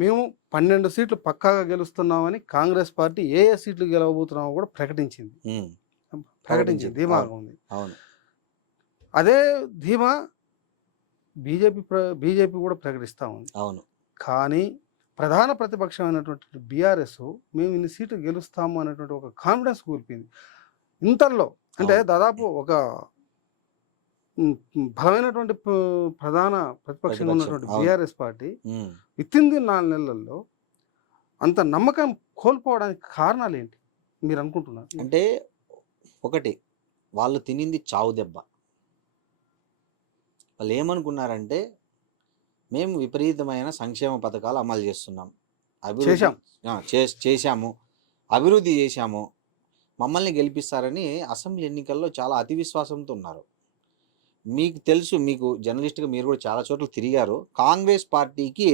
మేము 12 సీట్లు పక్కాగా గెలుస్తున్నామని కాంగ్రెస్ పార్టీ ఏ ఏ సీట్లు గెలవబోతున్నామో కూడా ప్రకటించింది. ధీమాగా ఉంది. అవును. అదే ధీమా బీజేపీ కూడా ప్రకటిస్తూ ఉంది. అవును. కానీ ప్రధాన ప్రతిపక్షమైనటువంటి బీఆర్ఎస్ మేము ఇన్ని సీట్లు గెలుస్తాము అనేటువంటి ఒక కాన్ఫిడెన్స్ కోల్పోయింది. ఇంతల్లో అంటే దాదాపు ఒక బలమైనటువంటి ప్రధాన ప్రతిపక్షంగా ఉన్నటువంటి బీఆర్ఎస్ పార్టీ వితిన్ 4 నెలల్లో అంత నమ్మకం కోల్పోవడానికి కారణాలు ఏంటి మీరు అనుకుంటున్నారు? అంటే ఒకటి, వాళ్ళు తినింది చావు దెబ్బ. వాళ్ళు ఏమనుకున్నారంటే మేము విపరీతమైన సంక్షేమ పథకాలు అమలు చేస్తున్నాం, చేశాము, అభివృద్ధి చేశాము, మమ్మల్ని గెలిపిస్తారని అసెంబ్లీ ఎన్నికల్లో చాలా అతి విశ్వాసంతో ఉన్నారు. మీకు తెలుసు, మీకు జర్నలిస్ట్గా మీరు కూడా చాలా చోట్ల తిరిగారు. కాంగ్రెస్ పార్టీకి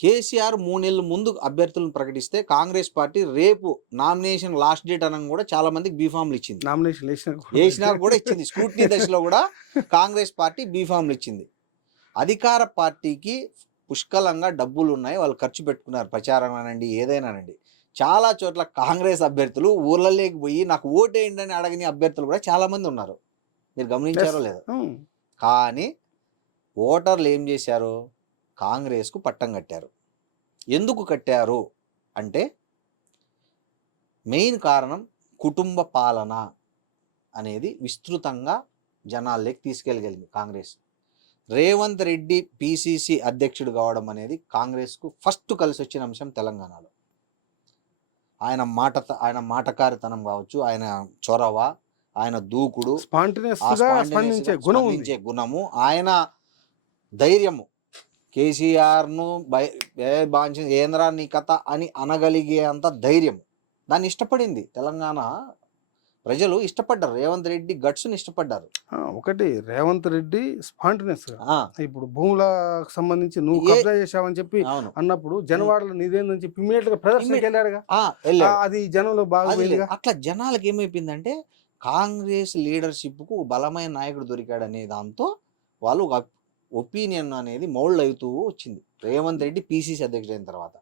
కేసీఆర్ 3 నెలల ముందు అభ్యర్థులను ప్రకటిస్తే కాంగ్రెస్ పార్టీ రేపు నామినేషన్ లాస్ట్ డేట్ అనగా కూడా చాలా మందికి బీఫామ్లు ఇచ్చింది. నామినేషన్ వేసినారు కూడా ఇచ్చింది. స్క్రూటినీ దశలో కూడా కాంగ్రెస్ పార్టీ బీఫామ్లు ఇచ్చింది. అధికార పార్టీకి పుష్కలంగా డబ్బులు ఉన్నాయి, వాళ్ళు ఖర్చు పెట్టుకున్నారు. ప్రచారం అనండి, ఏదైనానండి. చాలా చోట్ల కాంగ్రెస్ అభ్యర్థులు ఊర్లలోకి పోయి నాకు ఓటేయండి అని అడగని అభ్యర్థులు కూడా చాలా మంది ఉన్నారు. మీరు గమనించారో లేదో. కానీ ఓటర్లు ఏం చేశారు? కాంగ్రెస్కు పట్టం కట్టారు. ఎందుకు కట్టారు అంటే మెయిన్ కారణం కుటుంబ పాలన అనేది విస్తృతంగా జనాల్లోకి తీసుకెళ్ళగలిగింది కాంగ్రెస్. రేవంత్ రెడ్డి పిసిసి అధ్యక్షుడు కావడం అనేది కాంగ్రెస్కు ఫస్ట్ కలిసి వచ్చిన అంశం తెలంగాణలో. ఆయన మాటకారితనం కావచ్చు, ఆయన చొరవ, ఆయన దూకుడు, స్పందించే గుణము, ఆయన ధైర్యము, కేసీఆర్ను ఏంద్రాన్ని కథ అని అనగలిగే అంత ధైర్యం, దాన్ని ఇష్టపడింది తెలంగాణ ప్రజలు. ఇష్టపడ్డారు రేవంత్ రెడ్డి గట్స్ని ఇష్టపడ్డారు. ఒకటి రేవంత్ రెడ్డి స్పాంటినియస్ ఇప్పుడు భూములకు సంబంధించి నువ్వు కబ్జా చేశావని చెప్పి అన్నప్పుడు జనవాడలో నీదేందని చెప్పి ఇమీడియట్ గా ప్రదర్శనకి వెళ్ళాడుగా. అది జనంలో బాగా అట్లా జనాలకు ఏమైపోయిందంటే కాంగ్రెస్ లీడర్షిప్ కు బలమైన నాయకుడు దొరికాడు అనే దాంతో వాళ్ళు ఒక ఒపీనియన్ అనేది మౌల్డ్ అవుతూ వచ్చింది రేవంత్ రెడ్డి పిసిసి అధ్యక్షుడు అయిన తర్వాత.